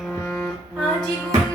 Ah, digo